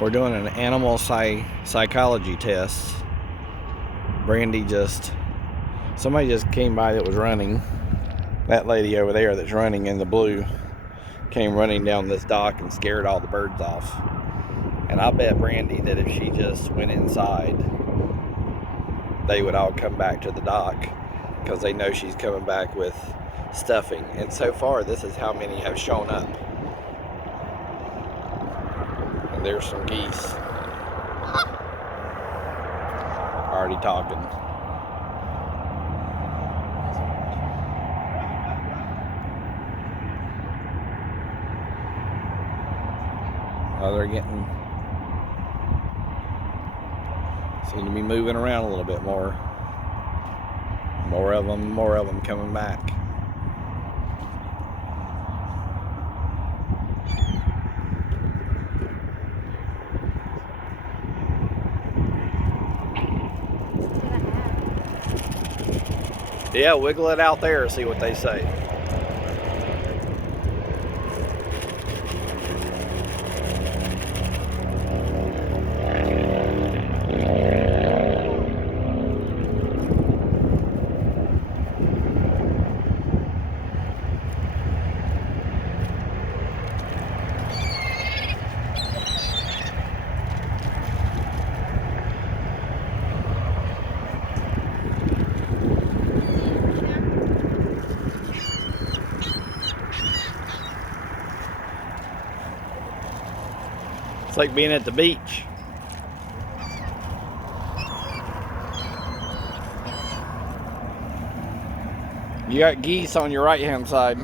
We're doing an animal psychology test. Somebody just came by that was running. That lady over there that's running in the blue came running down this dock and scared all the birds off. And I bet Brandy that if she just went inside, they would all come back to the dock because they know she's coming back with stuffing. And so far, this is how many have shown up. And there's some geese already talking. Oh, they're seem to be moving around a little bit more. More of them coming back. Yeah, wiggle it out there and see what they say. It's like being at the beach. You got geese on your right hand side.